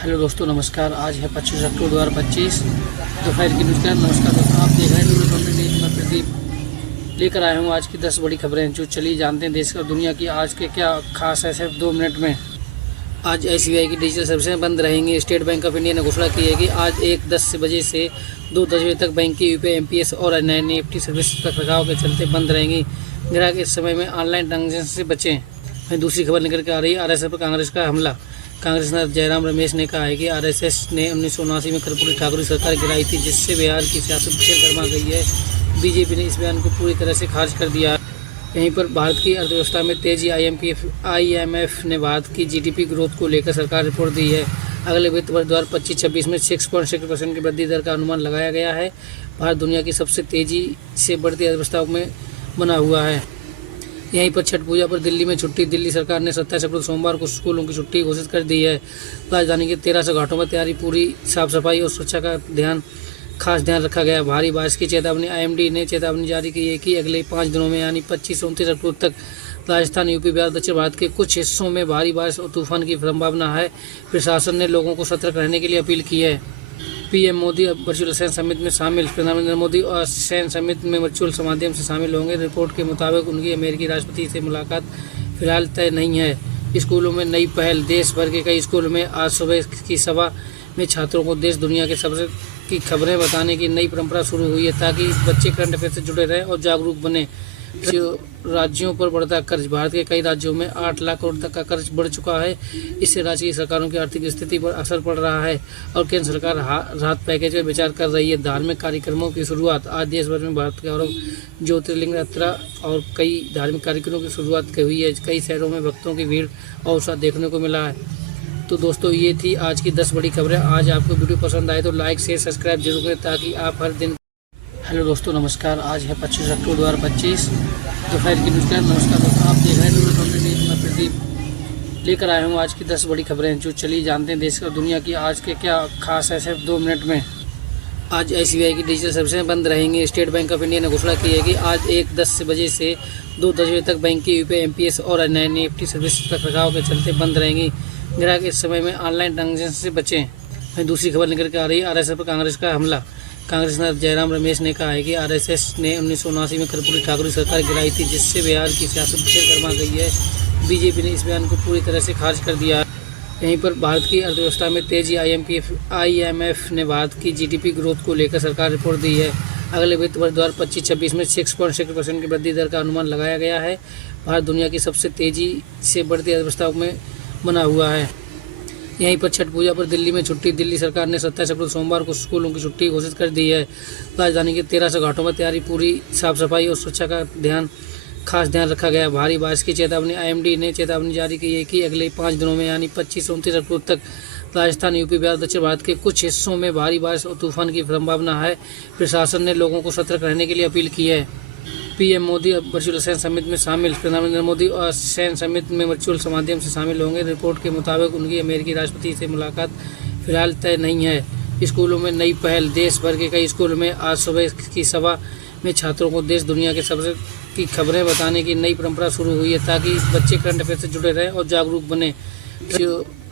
Hello दोस्तों, नमस्कार। आज है 25 अक्टूबर 2025 दोपहर की न्यूज़ का। नमस्कार दोस्तों, आप देख रहे हैं न्यूज़ में। मैं प्रदीप लेकर आया हूँ आज की 10 बड़ी खबरें जो चली जानते हैं देश और दुनिया की। आज के क्या खास है सिर्फ 2 मिनट में। आज SBI की डिजिटल सर्विसें बंद रहेंगी। स्टेट बैंक ऑफ इंडिया ने घोषणा की है कि आज 1:10 बजे से 2:10 बजे तक बैंक की UPI MPS और अन्य NEFT सर्विस रखरखाव के चलते बंद रहेंगी। ग्राहक इस समय में ऑनलाइन ट्रांजेक्शन से बचें। वहीं दूसरी खबर निकल के आ रही है RSS पर कांग्रेस का हमला। कांग्रेस नेता जयराम रमेश ने कहा है कि RSS ने 1979 में कर्पूरी ठाकुर की सरकार गिराई थी, जिससे बिहार की सियासत फिर गर्मा गई है। बीजेपी ने इस बयान को पूरी तरह से खारिज कर दिया है। यहीं पर भारत की अर्थव्यवस्था में तेजी। IMF ने भारत की GDP ग्रोथ को लेकर सरकार रिपोर्ट दी है। अगले वित्त वर्ष 2025-26 में 6.6% की वृद्धि दर का अनुमान लगाया गया है। भारत दुनिया की सबसे तेजी से बढ़ती अर्थव्यवस्थाओं में बना हुआ है। यहीं पर छठ पूजा पर दिल्ली में छुट्टी। दिल्ली सरकार ने 27 अक्टूबर सोमवार को स्कूलों की छुट्टी घोषित कर दी है। राजधानी के 1300 घाटों में तैयारी पूरी। साफ सफाई और सुरक्षा का खास ध्यान रखा गया। भारी बारिश की चेतावनी। IMD ने चेतावनी जारी की है कि अगले 5 दिनों में यानी 25-29 अक्टूबर तक राजस्थान, यूपी, बिहार, दक्षिण भारत के कुछ हिस्सों में भारी बारिश और तूफान की संभावना है। प्रशासन ने लोगों को सतर्क रहने के लिए अपील की है। PM मोदी वर्चुअल सैन्य समिट में शामिल। प्रधानमंत्री नरेंद्र मोदी और सैन्य समिट में वर्चुअल माध्यम से शामिल होंगे। रिपोर्ट के मुताबिक उनकी अमेरिकी राष्ट्रपति से मुलाकात फिलहाल तय नहीं है। स्कूलों में नई पहल। देश भर के कई स्कूलों में आज सुबह की सभा में छात्रों को देश दुनिया के सबसे की खबरें बताने की नई परंपरा शुरू हुई है, ताकि बच्चे करंट अफेयर से जुड़े रहें और जागरूक बने। राज्यों पर बढ़ता कर्ज। भारत के कई राज्यों में 8 लाख करोड़ तक का कर्ज बढ़ चुका है। इससे राज्य की सरकारों की आर्थिक स्थिति पर असर पड़ रहा है और केंद्र सरकार राहत पैकेज पर विचार कर रही है। धार्मिक कार्यक्रमों की शुरुआत। आज देश भर में भारत गौरव ज्योतिर्लिंग यात्रा और कई धार्मिक कार्यक्रमों की शुरुआत हुई है। कई शहरों में भक्तों की भीड़ और उत्साह देखने को मिला है। तो दोस्तों, ये थी आज की 10 बड़ी खबरें। आज आपको वीडियो पसंद आए तो लाइक, शेयर, सब्सक्राइब जरूर करें, ताकि आप हर दिन। हेलो दोस्तों, नमस्कार। आज है 25 अक्टूबर 2025 दोपहर की न्यूज़ का। नमस्कार दोस्तों, आप देख रहे हैं न्यूज़। मैं प्रदीप लेकर आया हूँ आज की 10 बड़ी खबरें जो चली जानते हैं देश और दुनिया की। आज के क्या खास है सिर्फ 2 मिनट में। आज SBI की डिजिटल सर्विसें बंद रहेंगी। स्टेट बैंक ऑफ इंडिया ने घोषणा की है कि आज 1:10 बजे से 2:10 बजे तक बैंक की UPI MPS और अन्य NEFT सर्विस रखरखाव के चलते बंद रहेंगी। ग्राहक इस समय में ऑनलाइन ट्रांजेक्शन से बचें। वहीं दूसरी खबर निकल के आ रही है RSS पर कांग्रेस का हमला। कांग्रेस नेता जयराम रमेश ने कहा है कि RSS ने 1979 में कर्पूरी ठाकुर की सरकार गिराई थी, जिससे बिहार की सियासत फिर गर्मा गई है। बीजेपी ने इस बयान को पूरी तरह से खारिज कर दिया है। यहीं पर भारत की अर्थव्यवस्था में तेजी। IMF ने भारत की GDP ग्रोथ को लेकर सरकार रिपोर्ट दी है। अगले वित्त वर्ष 2025-26 में 6.6% की वृद्धि दर का अनुमान लगाया गया है। भारत दुनिया की सबसे तेजी से बढ़ती अर्थव्यवस्थाओं में बना हुआ है। यहीं पर छठ पूजा पर दिल्ली में छुट्टी। दिल्ली सरकार ने 27 अक्टूबर सोमवार को स्कूलों की छुट्टी घोषित कर दी है। राजधानी के 1300 घाटों में तैयारी पूरी। साफ सफाई और सुरक्षा का खास ध्यान रखा गया। भारी बारिश की चेतावनी। IMD ने चेतावनी जारी की है कि अगले 5 दिनों में यानी 25-29 अक्टूबर तक राजस्थान, यूपी, बिहार, दक्षिण भारत के कुछ हिस्सों में भारी बारिश और तूफान की संभावना है। प्रशासन ने लोगों को सतर्क रहने के लिए अपील की है। PM मोदी वर्चुअल सैन्य समिट में शामिल। प्रधानमंत्री नरेंद्र मोदी और सैन्य समिट में वर्चुअल माध्यम से शामिल होंगे। रिपोर्ट के मुताबिक उनकी अमेरिकी राष्ट्रपति से मुलाकात फिलहाल तय नहीं है। स्कूलों में नई पहल। देश भर के कई स्कूलों में आज सुबह की सभा में छात्रों को देश दुनिया के सबसे की खबरें बताने की नई परंपरा शुरू हुई है, ताकि बच्चे करंट अफेयर से जुड़े रहें और जागरूक बने।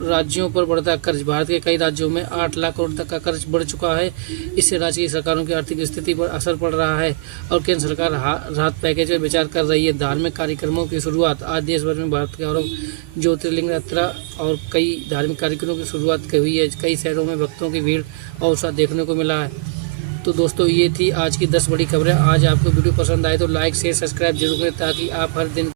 राज्यों पर बढ़ता कर्ज। भारत के कई राज्यों में 8 लाख करोड़ तक का कर्ज बढ़ चुका है। इससे राज्य की सरकारों की आर्थिक स्थिति पर असर पड़ रहा है और केंद्र सरकार राहत पैकेज पर विचार कर रही है। धार्मिक कार्यक्रमों की शुरुआत। आज देश भर में भारत गौरव ज्योतिर्लिंग यात्रा और कई धार्मिक कार्यक्रमों की शुरुआत हुई है। कई शहरों में भक्तों की भीड़ और उत्साह देखने को मिला है। तो दोस्तों, ये थी आज की 10 बड़ी खबरें। आज आपको वीडियो पसंद आए तो लाइक, शेयर, सब्सक्राइब जरूर करें, ताकि आप हर दिन